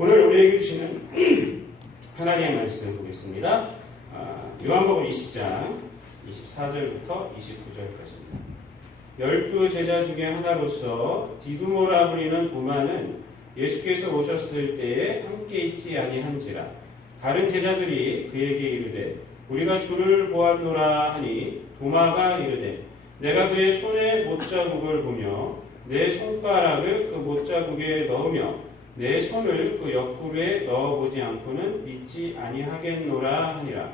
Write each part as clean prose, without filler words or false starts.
오늘 우리에게 주시는 하나님의 말씀 보겠습니다. 요한복음 20장 24절부터 29절까지입니다. 12 제자 중에 하나로서 디두모라 불리는 도마는 예수께서 오셨을 때에 함께 있지 아니한지라. 다른 제자들이 그에게 이르되 우리가 주를 보았노라 하니 도마가 이르되 내가 그의 손에 못자국을 보며 내 손가락을 그 못자국에 넣으며 내 손을 그 옆구리에 넣어보지 않고는 믿지 아니하겠노라 하니라.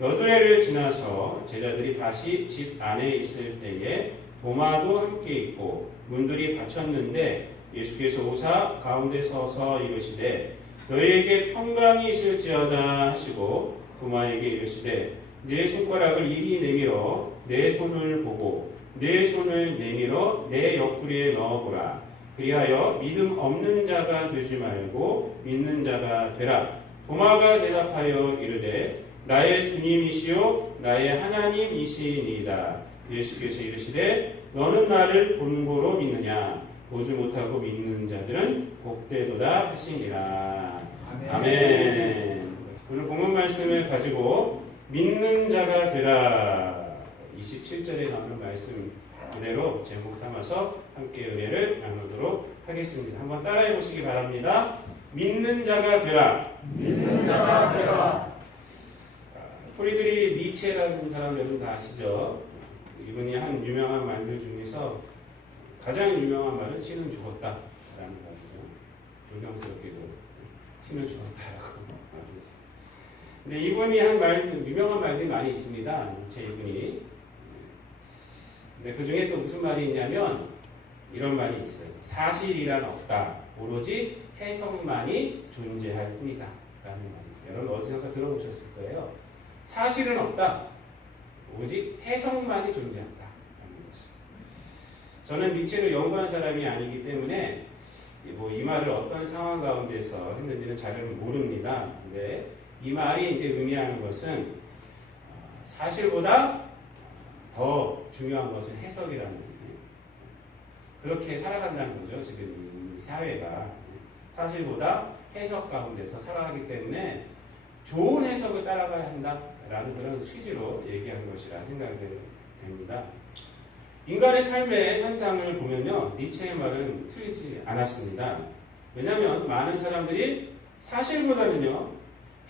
여드레를 지나서 제자들이 다시 집 안에 있을 때에 도마도 함께 있고 문들이 닫혔는데 예수께서 오사 가운데 서서 이르시되 너희에게 평강이 있을지어다 하시고 도마에게 이르시되 내 손가락을 이리 내밀어 내 손을 보고 내 손을 내밀어 내 옆구리에 넣어보라. 그리하여 믿음 없는 자가 되지 말고 믿는 자가 되라. 도마가 대답하여 이르되 나의 주님이시요 나의 하나님이시니이다. 예수께서 이르시되 너는 나를 본고로 믿느냐? 보지 못하고 믿는 자들은 복되도다 하시니라. 아멘. 오늘 본문 말씀을 가지고 믿는 자가 되라. 27절에 나오는 말씀 그대로 제목 삼아서 함께 은혜를 나누도록 하겠습니다. 한번 따라해 보시기 바랍니다. 믿는 자가 되라. 믿는 자가 되라. 프리드리히 니체라는 사람 여러분 다 아시죠? 이분이 한 유명한 말들 중에서 가장 유명한 말은 신은 죽었다 라는 말이죠. 존경스럽게도 신은 죽었다라고 말했어요. 근데 이분이 한 말, 유명한 말들이 많이 있습니다. 니체 이분이. 근데 그 중에 또 무슨 말이 있냐면 이런 말이 있어요. 사실이란 없다. 오로지 해석만이 존재할 뿐이다. 라는 말이 있어요. 여러분 어디선가 들어보셨을 거예요. 사실은 없다. 오직 해석만이 존재한다. 라는 것이죠. 저는 니체를 연구한 사람이 아니기 때문에 이 말을 어떤 상황 가운데서 했는지는 잘 모릅니다. 근데 이 말이 이제 의미하는 것은 사실보다 더 중요한 것은 해석이라는 거예요. 그렇게 살아간다는 거죠. 지금 이 사회가 사실보다 해석 가운데서 살아가기 때문에 좋은 해석을 따라가야 한다라는 그런 취지로 얘기한 것이라 생각이 됩니다. 인간의 삶의 현상을 보면요, 니체의 말은 틀리지 않았습니다. 왜냐하면 많은 사람들이 사실보다는요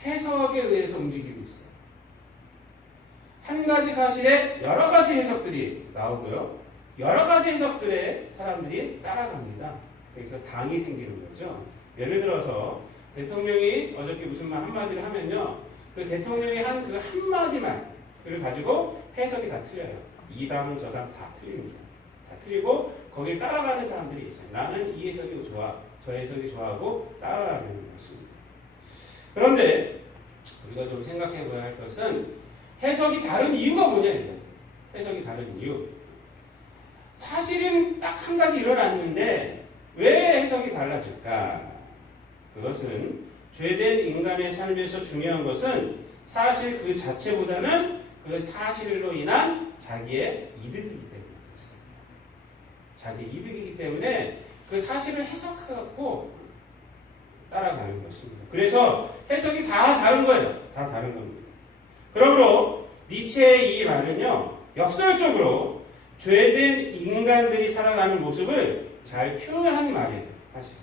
해석에 의해서 움직이고 있어요. 한 가지 사실에 여러 가지 해석들이 나오고요. 여러 가지 해석들에 사람들이 따라갑니다. 그래서 당이 생기는 거죠. 예를 들어서 대통령이 어저께 무슨 말 한마디를 하면요. 그 대통령이 한 그 한마디 말을 가지고 해석이 다 틀려요. 이 당, 저 당 다 틀립니다. 다 틀리고 거길 따라가는 사람들이 있어요. 나는 이 해석이 좋아, 저 해석이 좋아하고 따라가는 것입니다. 그런데 우리가 좀 생각해 봐야 할 것은 해석이 다른 이유가 뭐냐. 해석이 다른 이유. 사실은 딱 한 가지 일어났는데 왜 해석이 달라질까? 그것은 죄된 인간의 삶에서 중요한 것은 사실 그 자체보다는 그 사실로 인한 자기의 이득이기 때문에 그렇습니다. 자기 이득이기 때문에 그 사실을 해석하고 따라가는 것입니다. 그래서 해석이 다 다른 거예요. 다 다른 겁니다. 그러므로 니체의 이 말은요, 역설적으로 죄된 인간들이 살아가는 모습을 잘 표현한 말이에요. 사실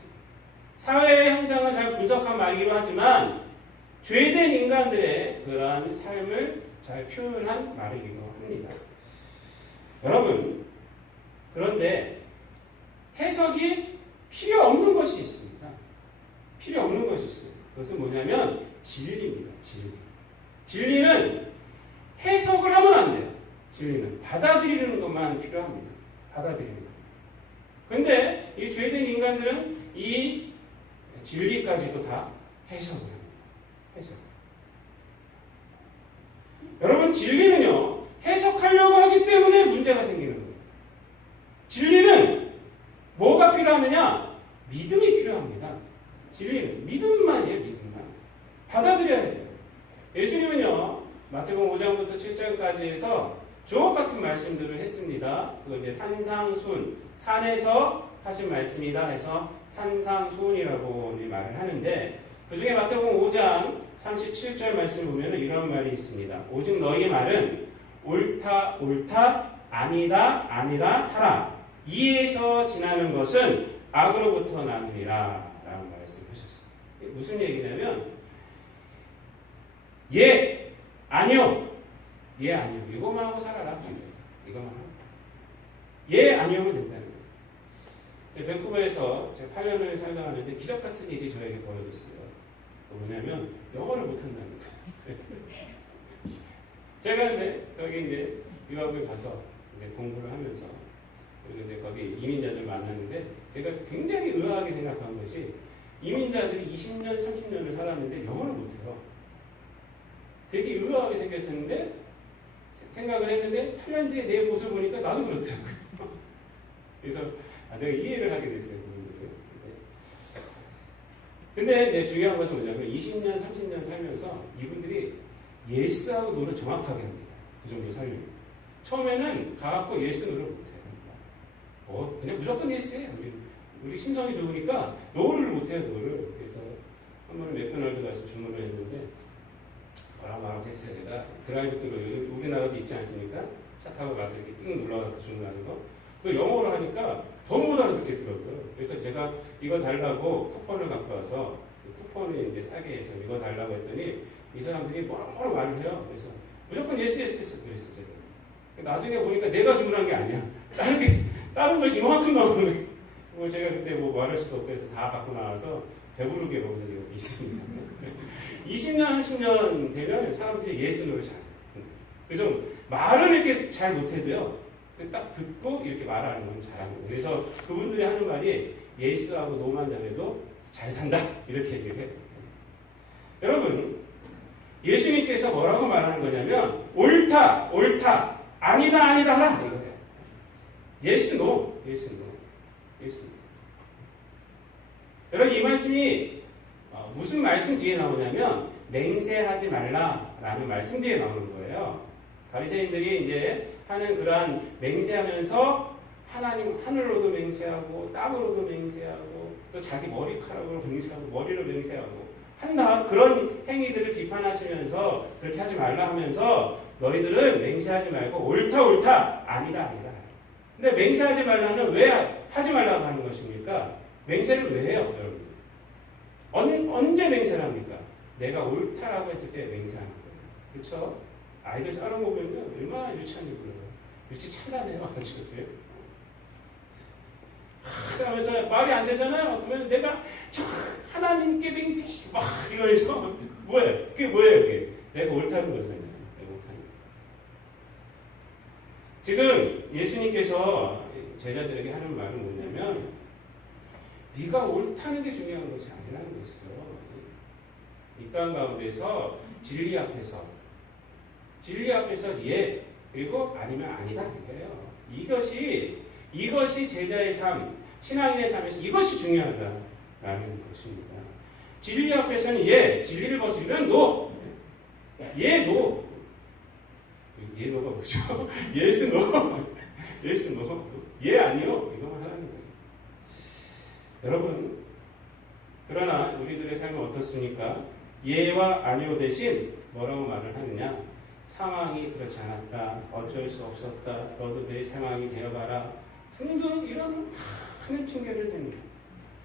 사회의 현상을 잘 분석한 말이기도 하지만 죄된 인간들의 그러한 삶을 잘 표현한 말이기도 합니다. 여러분, 그런데 해석이 필요 없는 것이 있습니다. 필요 없는 것이 있어요. 그것은 뭐냐면 진리입니다. 진리는 해석을 하면 안 돼요. 진리는 받아들이는 것만 필요합니다. 받아들이는 것. 그런데 이 죄된 인간들은 이 진리까지도 다 해석을 합니다. 해석. 여러분, 진리는요 해석하려고 하기 때문에 문제가 생기는 거예요. 진리는 뭐가 필요하느냐? 믿음이 필요합니다. 진리는 믿음만이에요. 믿음만. 받아들여야 돼요. 예수님은요 마태복음 5장부터 7장까지 해서 주옥 같은 말씀들을 했습니다. 그건 이제 산상순, 산에서 하신 말씀이다 해서 산상수훈이라고 말을 하는데 그 중에 마태복음 5장 37절 말씀 보면 이런 말이 있습니다. 오직 너희 말은 옳다 옳다 아니다 아니라 하라. 이에서 지나는 것은 악으로부터 나느니라 라는 말씀하셨어요. 무슨 얘기냐면 예 아니요 예 아니요 이것만 하고 살아라. 이것만 하고 예 아니요면 된다는 거예요. 밴쿠버에서 제가 8년을 살다 왔는데 기적 같은 일이 저에게 벌어졌어요. 뭐냐면 영어를 못한다는 거예요. 제가 거기 이제 유학을 가서 이제 공부를 하면서 그리고 이제 거기 이민자들 만났는데 제가 굉장히 의아하게 생각한 것이 이민자들이 20년, 30년을 살았는데 영어를 못해요. 되게 의아하게 생겼는데 생각을 했는데 8년 뒤에 내 모습을 보니까 나도 그렇더라고요. 그래서 내가 이해를 하게 됐어요. 그분들을. 근데 중요한 것은 뭐냐면 20년, 30년 살면서 이분들이 예스하고 노를 정확하게 합니다. 그 정도 살면. 처음에는 가갖고 예스 노를 못해요. 그냥 무조건 예스해요. 우리 심성이 좋으니까 노를 못해요. 노를. 그래서 한 번은 맥도날드 가서 주문을 했는데 뭐라고 했어요. 제가 드라이브트로 우리나라도 있지 않습니까? 차 타고 가서 이렇게 띵 눌러갖고 주문하는 거. 그 영어로 하니까 더 못 알아듣겠더라고요. 그래서 제가 이거 달라고 쿠폰을 갖고 와서 쿠폰을 이제 싸게 해서 이거 달라고 했더니 이 사람들이 뭐라고 말을 해요. 그래서 무조건 예스 그랬어 제가. 나중에 보니까 내가 주문한 게 아니야. 다른 것이 이만큼 나오는 거예요. 뭐 제가 그때 뭐 말할 수도 없고 해서 다 갖고 나와서 배부르게 먹는 적이 있습니다. 20년, 30년 되면 사람들이 예스노를 잘해요. 그죠? 말을 이렇게 잘 못해도요. 딱 듣고 이렇게 말하는 건 잘하고. 그래서 그분들이 하는 말이 예스하고 노만 잘해도 잘 산다. 이렇게 얘기를 해요. 여러분, 예수님께서 뭐라고 말하는 거냐면 옳다, 옳다, 아니다, 아니다 하라. 이거예요. 예스, 노, 예스, 노, 예스, 노. 여러분, 이 말씀이 무슨 말씀 뒤에 나오냐면 맹세하지 말라라는 말씀 뒤에 나오는 거예요. 바리새인들이 이제 하는 그러한 맹세하면서 하나님 하늘로도 맹세하고 땅으로도 맹세하고 또 자기 머리카락으로 맹세하고 머리로 맹세하고 한다 그런 행위들을 비판하시면서 그렇게 하지 말라 하면서 너희들은 맹세하지 말고 옳다 옳다 아니다 아니다. 근데 맹세하지 말라는 왜 하지 말라고 하는 것입니까? 맹세를 왜 해요, 여러분? 언제 맹세를 합니까? 내가 옳다라고 했을 때 맹세하는 거예요. 그렇죠? 아이들 싸는 거 보면 얼마나 유치한지 몰라요. 유치 찬란해요. 아주. 싸면서 말이 안 되잖아요. 그러면 내가 저 하나님께 맹세 막 이러면서 뭐예요? 그게 뭐예요? 그게 내가 옳다는 거잖아요. 내가 옳다는 거. 지금 예수님께서 제자들에게 하는 말은 뭐냐면 네가 옳다는 게 중요한 것이 아니라는 것이죠. 이 땅 가운데서 진리 앞에서 예 그리고 아니면 아니다 이거예요. 이것이 제자의 삶, 신앙인의 삶에서 이것이 중요하다라는 것입니다. 진리 앞에서는 예, 진리를 거스르면 노, 예, 노, 예, 노가 뭐죠? 예스, 노, 예스, 노, 예, 아니요 이거만 하라는 거예요. 여러분, 그러나 우리들의 삶은 어떻습니까? 예와 아니오 대신 뭐라고 말을 하느냐? 상황이 그렇지 않았다. 어쩔 수 없었다. 너도 내 상황이 되어봐라. 등등 이런 많은 핑계를 댑니다.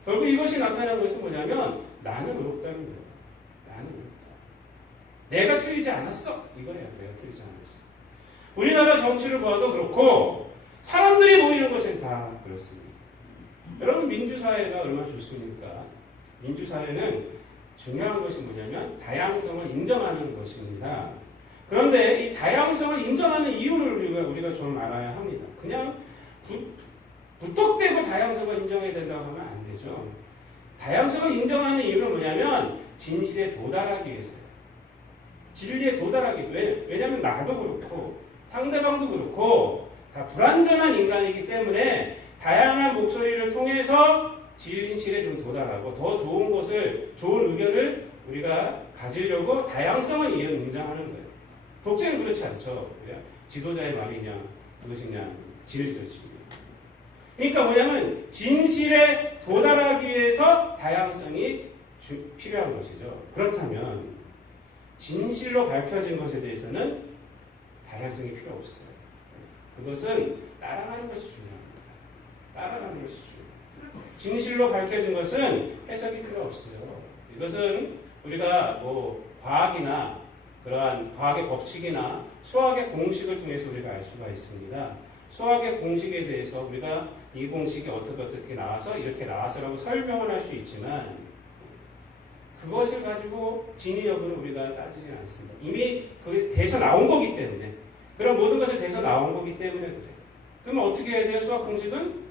결국 이것이 나타나는 것이 뭐냐면 나는 의롭다는 거예요. 나는 의롭다. 내가 틀리지 않았어. 이거예요. 내가 틀리지 않았어. 우리나라 정치를 봐도 그렇고 사람들이 모이는 것은 다 그렇습니다. 여러분 민주사회가 얼마나 좋습니까? 민주사회는 중요한 것이 뭐냐면 다양성을 인정하는 것입니다. 그런데 이 다양성을 인정하는 이유를 우리가 좀 알아야 합니다. 그냥 부탁대고 다양성을 인정해야 된다고 하면 안 되죠. 다양성을 인정하는 이유는 뭐냐면 진실에 도달하기 위해서요. 진리에 도달하기 위해서. 왜냐하면 나도 그렇고 상대방도 그렇고 다 불완전한 인간이기 때문에 다양한 목소리를 통해서 진실에 좀 도달하고 더 좋은 것을 좋은 의견을 우리가 가지려고 다양성을 인정하는 거예요. 독재는 그렇지 않죠. 지도자의 말이냐 그것이냐 진리죠. 그러니까 뭐냐면 진실에 도달하기 위해서 다양성이 필요한 것이죠. 그렇다면 진실로 밝혀진 것에 대해서는 다양성이 필요 없어요. 그것은 따라가는 것이 중요합니다. 따라가는 것이 중요합니다. 진실로 밝혀진 것은 해석이 필요 없어요. 이것은 우리가 뭐 과학이나 그러한 과학의 법칙이나 수학의 공식을 통해서 우리가 알 수가 있습니다. 수학의 공식에 대해서 우리가 이 공식이 어떻게 나와서 이렇게 나와서라고 설명을 할 수 있지만 그것을 가지고 진위 여부를 우리가 따지진 않습니다. 이미 그게 돼서 나온 거기 때문에 그런 모든 것을 돼서 나온 거기 때문에 그래요. 그러면 어떻게 해야 돼요? 수학 공식은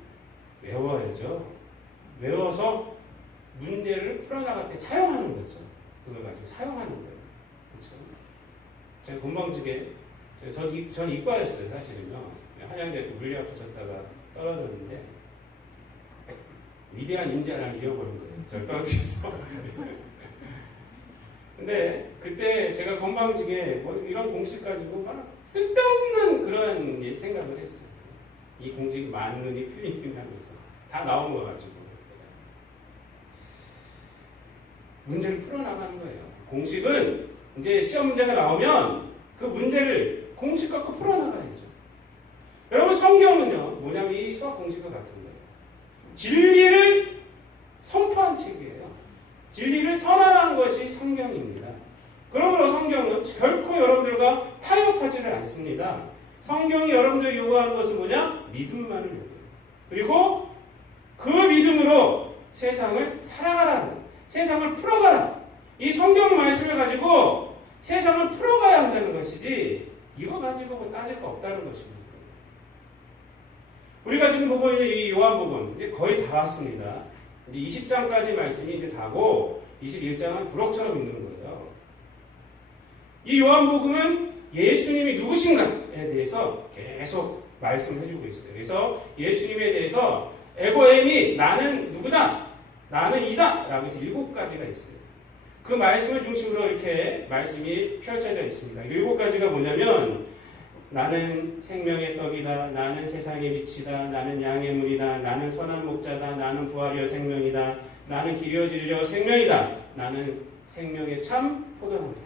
외워야죠. 외워서 문제를 풀어나갈 때 사용하는 거죠. 그걸 가지고 사용하는 거예요. 그렇죠? 제가 건방지게 전 이과였어요. 사실은요. 한양대 물리학 붙였다가 떨어졌는데 위대한 인자를 잃어버린 거예요. 저를 떨어뜨려서. 근데 그때 제가 건방지게 뭐 이런 공식 가지고 막 쓸데없는 그런 생각을 했어요. 이 공식이 맞느니 틀리느니 하면서 다 나온 거 가지고 문제를 풀어나가는 거예요. 공식은 이제 시험 문제가 나오면 그 문제를 공식 갖고 풀어나가야죠. 여러분 성경은요 뭐냐면 이 수학 공식과 같은 거예요. 진리를 선포한 책이에요. 진리를 선언한 것이 성경입니다. 그러므로 성경은 결코 여러분들과 타협하지를 않습니다. 성경이 여러분들 요구하는 것은 뭐냐? 믿음만을 요구해요. 그리고 그 믿음으로 세상을 살아가라는 거예요. 세상을 풀어가라. 이 성경 말씀을 가지고 세상을 풀어가야 한다는 것이지 이거 가지고 뭐 따질 거 없다는 것입니다. 우리가 지금 보고 있는 이 요한복음 이제 거의 다 왔습니다. 이제 20장까지 말씀이 이제 다고 21장은 부록처럼 있는 거예요. 이 요한복음은 예수님이 누구신가에 대해서 계속 말씀해주고 있어요. 그래서 예수님에 대해서 에고엠이 나는 누구다, 나는 이다 라고 해서 7가지가 있어요. 그 말씀을 중심으로 이렇게 말씀이 펼쳐져 있습니다. 7가지가 뭐냐면 나는 생명의 떡이다, 나는 세상의 빛이다, 나는 양의 물이다, 나는 선한 목자다, 나는 부활이여 생명이다, 나는 길이여 진리여 생명이다, 나는 생명의 참 포도나무다.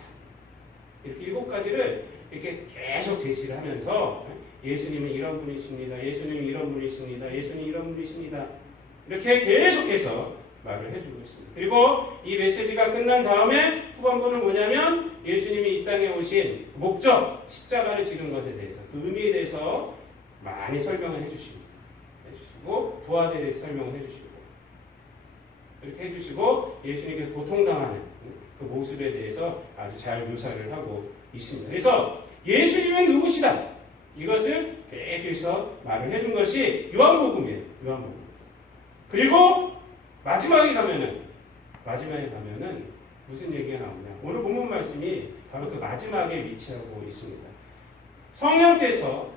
이렇게 7가지를 이렇게 계속 제시를 하면서 예수님은 이런 분이십니다, 예수님은 이런 분이십니다, 예수님은 이런 분이십니다. 이렇게 계속해서 말을 해주고 있습니다. 그리고 이 메시지가 끝난 다음에 후반부는 뭐냐면 예수님이 이 땅에 오신 목적, 십자가를 지른 것에 대해서 그 의미에 대해서 많이 설명을 해주시고 부활에 대해서 설명을 해주시고 이렇게 해주시고 예수님께서 고통당하는 그 모습에 대해서 아주 잘 묘사를 하고 있습니다. 그래서 예수님은 누구시다 이것을 계속해서 말을 해준 것이 요한복음이에요. 요한복음. 그리고 마지막에 가면은 무슨 얘기가 나오냐? 오늘 본문 말씀이 바로 그 마지막에 위치하고 있습니다. 성령께서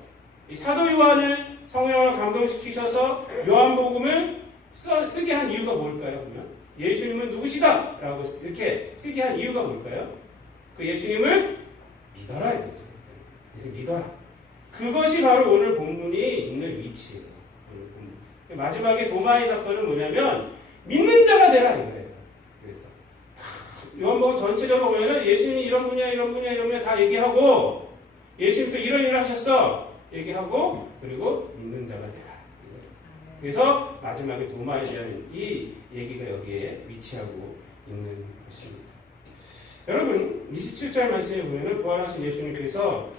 이 사도 요한을 성령을 감동시키셔서 요한복음을 쓰게 한 이유가 뭘까요? 그러면 예수님은 누구시다? 라고 이렇게 쓰게 한 이유가 뭘까요? 그 예수님을 믿어라 이거죠. 예수 믿어라. 그것이 바로 오늘 본문이 있는 위치예요. 마지막에 도마의 사건은 뭐냐면 믿는 자가 되라 이거예요. 그래서 요한복음 전체적으로 보면은 예수님이 이런 분이야, 이런 분이야, 이런 분이야 다 얘기하고 예수님 또 이런 일을 하셨어 얘기하고 그리고 믿는 자가 되라. 그래서 마지막에 도마에 대한 이 얘기가 여기에 위치하고 있는 것입니다. 여러분 27절 말씀에 보면은 부활하신 예수님께서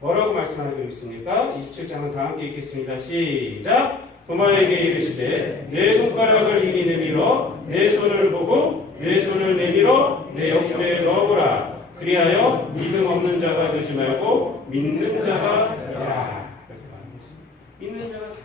뭐라고 말씀하고 있습니까? 27장은 다 함께 읽겠습니다. 시작! 도마에게 이르시되 내 손가락을 이리 내밀어 내 손을 보고 내 손을 내밀어 내 옆구리에 넣어보라. 그리하여 믿음 없는 자가 되지 말고 믿는 자가 되라. 이렇게 말하고 있습니다. 믿는 자가 되라.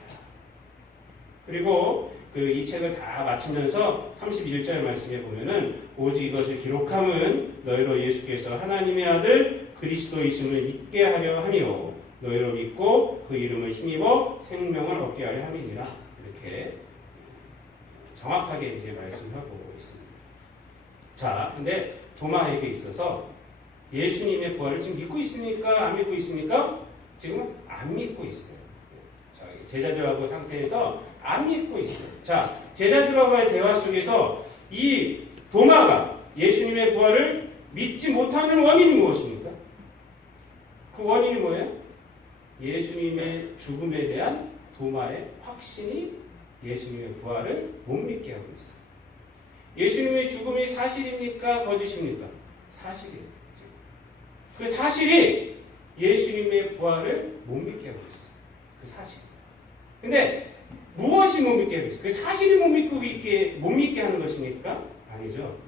그리고 이 책을 다 마치면서 31절 말씀에 보면은 오직 이것을 기록함은 너희로 예수께서 하나님의 아들 그리스도이심을 믿게 하려 함이요 너희로 믿고 그 이름을 힘입어 생명을 얻게 하려 함이니라. 이렇게 정확하게 이제 말씀하고 있습니다. 자, 근데 도마에게 있어서 예수님의 부활을 지금 믿고 있습니까? 안 믿고 있습니까? 지금은 안 믿고 있어요. 제자들하고 상태에서 안 믿고 있어요. 자, 제자들과의 대화 속에서 이 도마가 예수님의 부활을 믿지 못하는 원인이 무엇입니까? 그 원인이 뭐예요? 예수님의 죽음에 대한 도마의 확신이 예수님의 부활을 못 믿게 하고 있어요. 예수님의 죽음이 사실입니까? 거짓입니까? 사실이에요. 그 사실이 예수님의 부활을 못 믿게 하고 있어요. 그 사실. 근데 무엇이 못 믿게 하고 있어요? 그 사실이 못 믿게 하는 것입니까? 아니죠.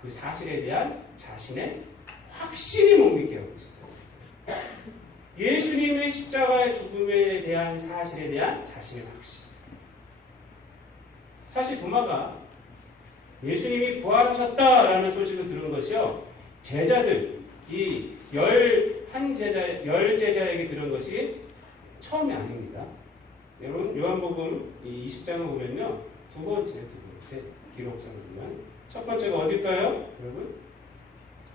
그 사실에 대한 자신의 확신이 못 믿게 하고 있어요. 예수님의 십자가의 죽음에 대한 사실에 대한 자신의 확신. 사실 도마가 예수님이 부활하셨다라는 소식을 들은 것이요. 제자들, 이 10제자에게 들은 것이 처음이 아닙니다. 여러분, 요한복음 이 20장을 보면요. 두 번째 기록상을 보면 첫 번째가 어딜까요? 여러분,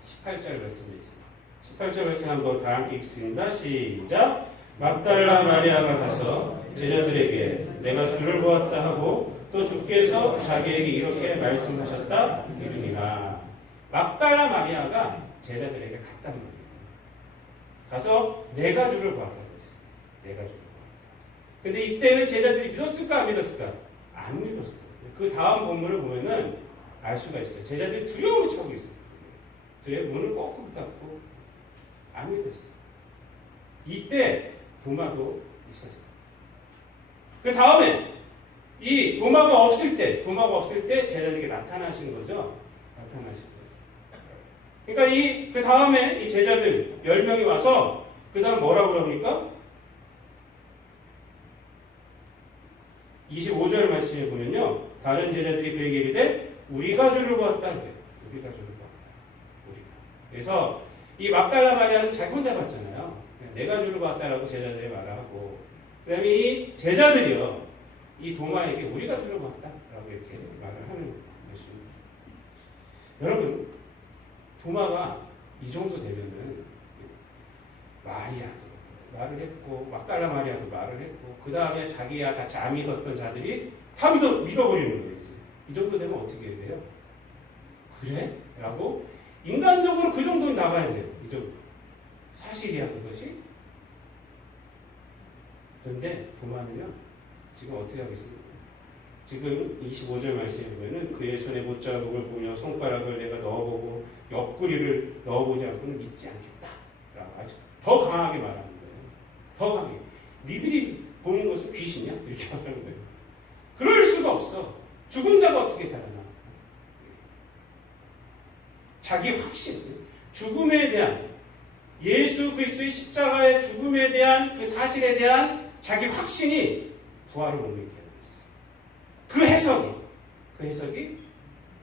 18절 말씀에 있습니다. 18절 말씀 한번 다 함께 읽습니다. 시작. 막달라 마리아가 가서 제자들에게 내가 주를 보았다 하고 또 주께서 자기에게 이렇게 말씀하셨다 이르니라. 막달라 마리아가 제자들에게 갔단 말이에요. 가서 내가 주를 보았다고 했어요. 내가 주를 보았다. 근데 이때는 제자들이 믿었을까 안 믿었을까? 안 믿었어요. 그 다음 본문을 보면은 알 수가 있어요. 제자들이 두려움을 처하고 있어요. 문을 꼭 닫고 안 믿었어요. 이때 도마도 있었어요. 그 다음에 이 도마가 없을 때 제자들에게 나타나신 거죠. 나타나신 거예요. 그러니까 그 다음에 이 제자들 10명이 와서 그 다음 뭐라고 그럽니까? 25절 말씀에 보면요. 다른 제자들이 그에게 이르되 우리가 주를 보았다. 우리가 주를 보았다. 우리가. 그래서 이 막달라 마리아는 자기 혼자 봤잖아요. 내가 주를 보았다라고 제자들이 말하고 그 다음에 이 제자들이요. 이 도마에게 우리가 주를 보았다라고 이렇게 말을 하는 것입니다. 여러분, 도마가 이 정도 되면은 마리아도 말을 했고 막달라 마리아도 말을 했고 그 다음에 자기와 같이 안 믿었던 자들이 다 믿어버리는 거예요. 이 정도 되면 어떻게 해야 돼요? 그래? 라고 인간적으로 그 정도는 나가야 돼요. 이 정도. 사실이야 그것이. 그런데 도마는요. 지금 어떻게 하겠습니까? 지금 25절 말씀에 보면은 그의 손에 못자국을 보며 손가락을 내가 넣어보고 옆구리를 넣어보지 않고는 믿지 않겠다. 라고 아주 더 강하게 말하는 거예요. 더 강하게. 니들이 보는 것은 귀신이야? 이렇게 말하는 거예요. 그럴 수가 없어. 죽은 자가 어떻게 살아나? 자기 확신, 죽음에 대한 예수 그리스도의 십자가의 죽음에 대한 그 사실에 대한 자기 확신이 부활을 못 믿게 하고 있어요. 그 해석이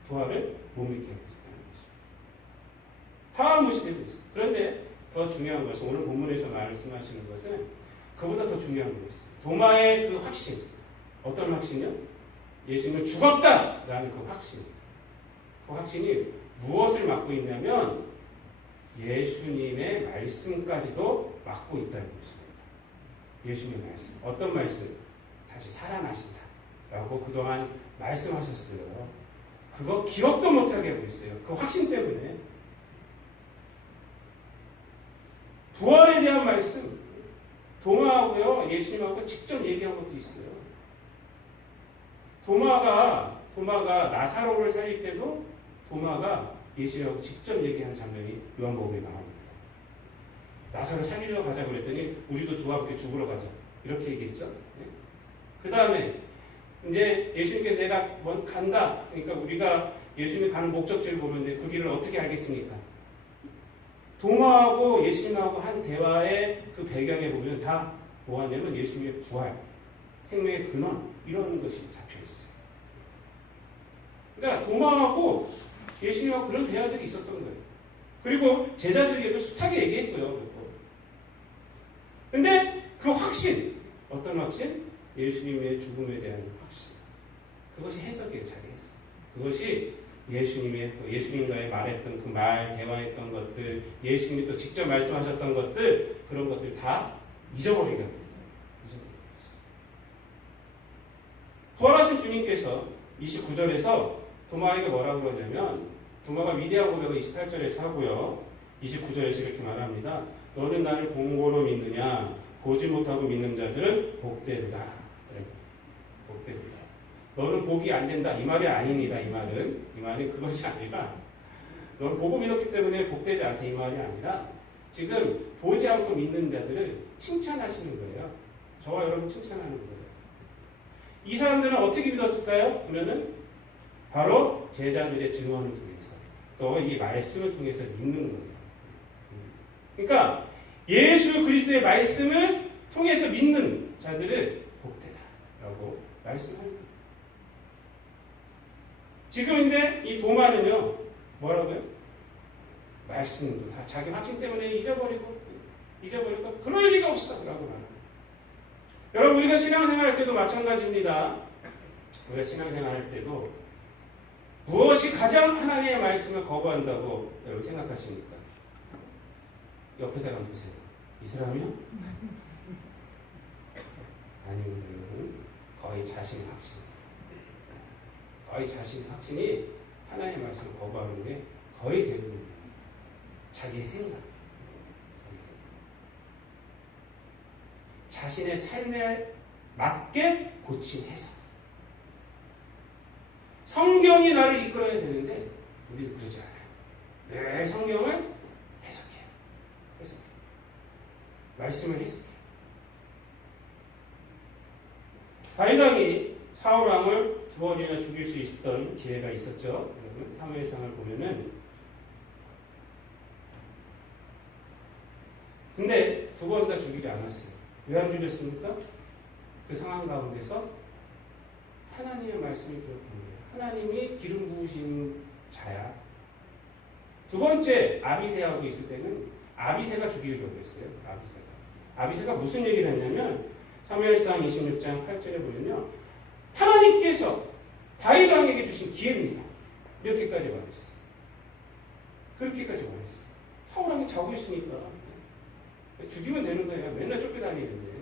부활을 못 믿게 하고 있다는 것입니다. 다 무시되고 있어요. 그런데 더 중요한 것은 오늘 본문에서 말씀하시는 것은 그보다 더 중요한 것이 있어요. 도마의 그 확신, 어떤 확신이요? 예수님은 죽었다라는 그 확신. 그 확신이 무엇을 맡고 있냐면 예수님의 말씀까지도 맡고 있다는 것입니다. 예수님의 말씀. 어떤 말씀? 다시 살아나신다. 라고 그동안 말씀하셨어요. 그거 기억도 못하게 하고 있어요. 그 확신 때문에. 부활에 대한 말씀. 도마하고요, 예수님하고 직접 얘기한 것도 있어요. 도마가 나사로를 살릴 때도 도마가 예수님하고 직접 얘기하는 장면이 요한복음에 나옵니다. 나사로 살리러 가자 그랬더니 우리도 주와 함께 죽으러 가자. 이렇게 얘기했죠. 네? 그 다음에 이제 예수님께 내가 간다. 그러니까 우리가 예수님이 가는 목적지를 보는데 그 길을 어떻게 알겠습니까? 도마하고 예수님하고 한 대화의 그 배경에 보면 다 뭐하냐면 예수님의 부활, 생명의 근원 이런 것이 잡혀 있어요. 그러니까 도마하고 예수님하고 그런 대화들이 있었던 거예요. 그리고 제자들에게도 숱하게 얘기했고요. 그런데 그 확신, 어떤 확신? 예수님의 죽음에 대한 확신. 그것이 해석이에요, 자기 해석. 그것이 예수님과의 말했던 그 말, 대화했던 것들, 예수님이 또 직접 말씀하셨던 것들, 그런 것들 다 잊어버리게 합니다. 부활하신 주님께서 29절에서 도마에게 뭐라고 그러냐면, 도마가 위대한 고백을 28절에서 하고요. 29절에서 이렇게 말합니다. 너는 나를 본고로 믿느냐? 보지 못하고 믿는 자들은 복되도다. 복되도다. 너는 복이 안 된다. 이 말이 아닙니다. 이 말은 그것이 아니라, 너는 보고 믿었기 때문에 복되지 않다. 이 말이 아니라, 지금 보지 않고 믿는 자들을 칭찬하시는 거예요. 저와 여러분 칭찬하는 거예요. 이 사람들은 어떻게 믿었을까요? 그러면은 바로 제자들의 증언을 통해서, 또 이 말씀을 통해서 믿는 거예요. 그러니까 예수 그리스도의 말씀을 통해서 믿는 자들은 복되다라고 말씀하는 거예요. 지금 이제 이 도마는요, 뭐라고요? 말씀도 다 자기 확신 때문에 잊어버리고 그럴 리가 없어 라고 말합니다. 여러분, 우리가 신앙생활 할 때도 마찬가지입니다. 우리가 신앙생활 할 때도 무엇이 가장 하나님의 말씀을 거부한다고 여러분 생각하십니까? 옆에 사람 보세요. 이 사람이요? 아닙니다, 여러분. 거의 자신의 확신. 거의 자신의 확신이 하나님의 말씀을 거부하는 게 거의 대부분입니다. 자기의 생각. 자신의 삶에 맞게 고친 해석. 성경이 나를 이끌어야 되는데 우리는 그러지 않아요. 늘 성경을 해석해요. 말씀을 해석해요. 다윗 왕이 사울 왕을 2번이나 죽일 수 있었던 기회가 있었죠. 여러분, 사무엘상을 보면은, 근데 2번 다 죽이지 않았어요. 왜 안 죽였습니까? 그 상황 가운데서 하나님의 말씀을 기억한 거예요. 하나님이 기름 부으신 자야. 2번째 아비새하고 있을 때는 아비새가 죽이려고 했어요. 아비새가 무슨 얘기를 했냐면, 사무엘상 26장 8절에 보면요, 하나님께서 다윗 왕에게 주신 기회입니다. 이렇게까지 말했어요. 그렇게까지 말했어요. 사울 왕이 자고 있으니까 죽이면 되는 거예요. 맨날 쫓겨다니는데.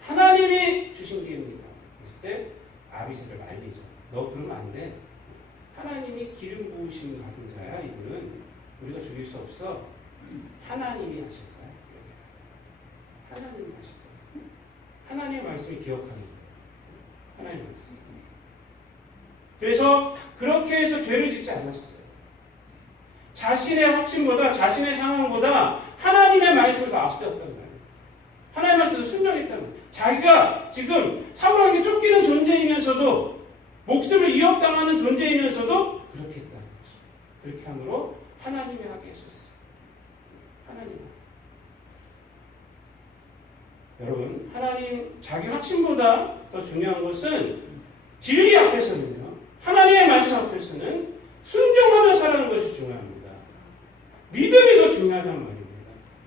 하나님이 주신 기회입니다. 그랬을 때 아비새를 말리죠. 너 그러면 안 돼. 하나님이 기름 부으심 받은 자야. 이분은 우리가 죽일 수 없어. 하나님이 하실 거야. 하나님이 하실 거야. 하나님의 말씀이 기억하는 거예요. 하나님의 말씀. 그래서 그렇게 해서 죄를 짓지 않았어요. 자신의 확신보다, 자신의 상황보다 하나님의 말씀을 더 앞세웠단 말이에요. 하나님의 말씀을 순종했단 말이에요. 자기가 지금 사울에게 쫓기는 존재이면서도, 목숨을 위협당하는 존재이면서도 그렇게 했다는 거죠. 그렇게 함으로 하나님이 하게 하셨어요. 하나님이. 여러분, 하나님, 자기 확신보다 더 중요한 것은 진리 앞에서는요, 하나님의 말씀 앞에서는 순종하며 사는 것이 중요합니다. 믿음이 더 중요하단 말입니다.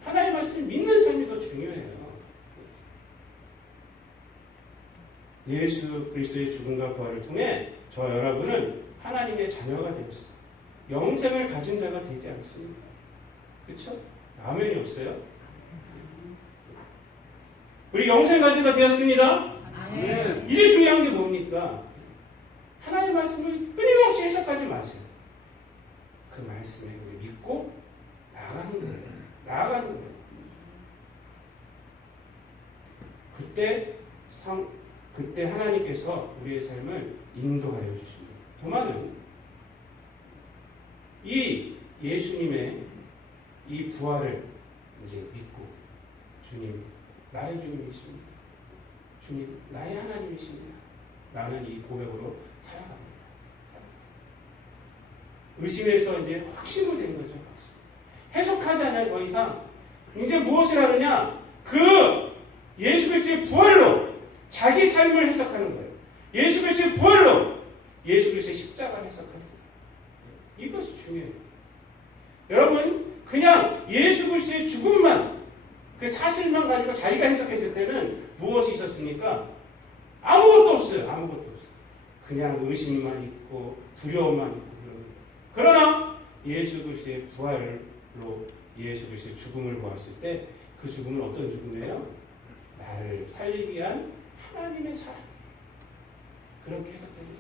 하나님의 말씀을 믿는 삶이 더 중요해요. 예수 그리스도의 죽음과 부활을 통해 저와 여러분은 하나님의 자녀가 되었어요. 영생을 가진 자가 되지 않습니다. 그렇죠? 라면이 없어요? 우리 영생 가진 자 되었습니다. 아멘. 이제 중요한 게 뭡니까? 하나님의 말씀을 끊임없이 해석하지 마세요. 그 말씀에 우리 믿고 나아가는 거예요. 나아가는 거예요. 그때 하나님께서 우리의 삶을 인도하여 주십니다. 도마는 이 예수님의 이 부활을 이제 믿고, 주님, 나의 주님이십니다. 주님, 나의 하나님이십니다. 라는 이 고백으로 살아갑니다. 의심에서 이제 확신으로 된 거죠. 해석하지 않아요, 더 이상. 이제 무엇을 하느냐? 그 예수 그리스도의 부활로 자기 삶을 해석하는 거예요. 예수 그리스도의 부활로 예수 그리스도의 십자가를 해석하는 거예요. 이것이 중요해요. 여러분, 그냥 예수 그리스도의 죽음만, 그 사실만 가지고 자기가 해석했을 때는 무엇이 있었습니까? 아무것도 없어요. 아무것도 없어요. 그냥 의심만 있고 두려움만 있고 그런 거예요. 그러나 예수 그리스도의 부활로 예수 그리스도의 죽음을 보았을 때 그 죽음은 어떤 죽음이에요? 나를 살리기 위한 하나님의 사랑. 그렇게 해석됩니다.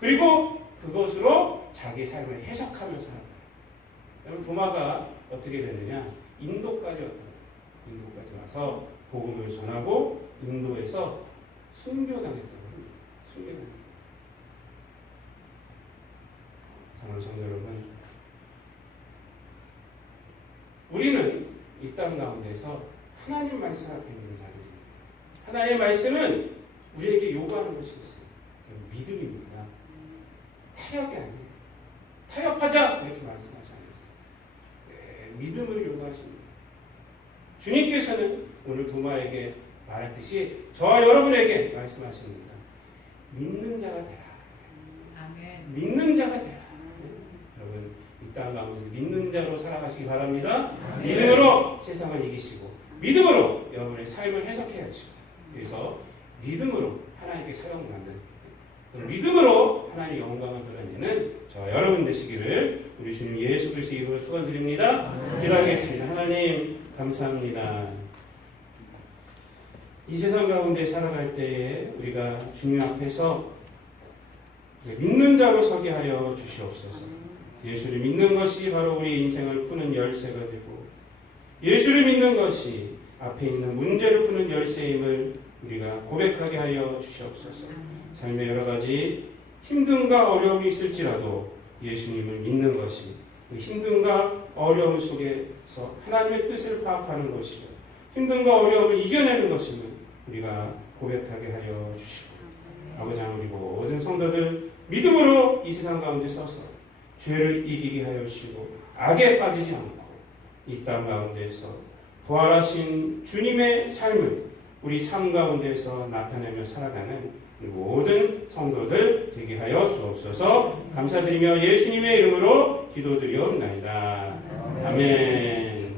그리고 그것으로 자기 삶을 해석하며 살아가요. 여러분 도마가 어떻게 되느냐? 인도까지 와서 복음을 전하고 인도에서 순교당했다고 합니다. 순교당했다. 사랑하는 성도 여러분, 우리는 이 땅 가운데서 하나님 말씀 앞에 있는 자들입니다. 하나님의 말씀은 우리에게 요구하는 것이 있어요. 믿음입니다. 타협이 아니에요. 타협하자 이렇게 말씀하지 않으세요. 네, 믿음을 요구하십니다. 주님께서는 오늘 도마에게 말했듯이 저와 여러분에게 말씀하십니다. 믿는 자가 되라. 아멘. 믿는 자가 되라. 여러분 이 땅 가운데서 믿는 자로 살아가시기 바랍니다. 아멘. 믿음으로 세상을 이기시고 믿음으로 여러분의 삶을 해석해 하시고 그래서 믿음으로 하나님께 사용받는 믿음으로 하나님의 영광을 드러내는 저와 여러분 되시기를 우리 주님 예수 그리스도의 이름으로 축원드립니다. 기도하겠습니다. 하나님 감사합니다. 이 세상 가운데 살아갈 때에 우리가 주님 앞에서 믿는 자로 서게 하여 주시옵소서. 예수를 믿는 것이 바로 우리 인생을 푸는 열쇠가 되고 예수를 믿는 것이 앞에 있는 문제를 푸는 열쇠임을 우리가 고백하게 하여 주시옵소서. 삶의 여러 가지 힘듦과 어려움이 있을지라도 예수님을 믿는 것이 그 힘듦과 어려움 속에서 하나님의 뜻을 파악하는 것이고 힘듦과 어려움을 이겨내는 것임을 우리가 고백하게 하여 주시고 아버지 하나님 우리 모든 성도들 믿음으로 이 세상 가운데 서서 죄를 이기게 하여 주시고 악에 빠지지 않고 이 땅 가운데에서 부활하신 주님의 삶을 우리 삶 가운데에서 나타내며 살아가는 모든 성도들 되게 하여 주옵소서. 감사드리며 예수님의 이름으로 기도드리옵나이다. 아멘.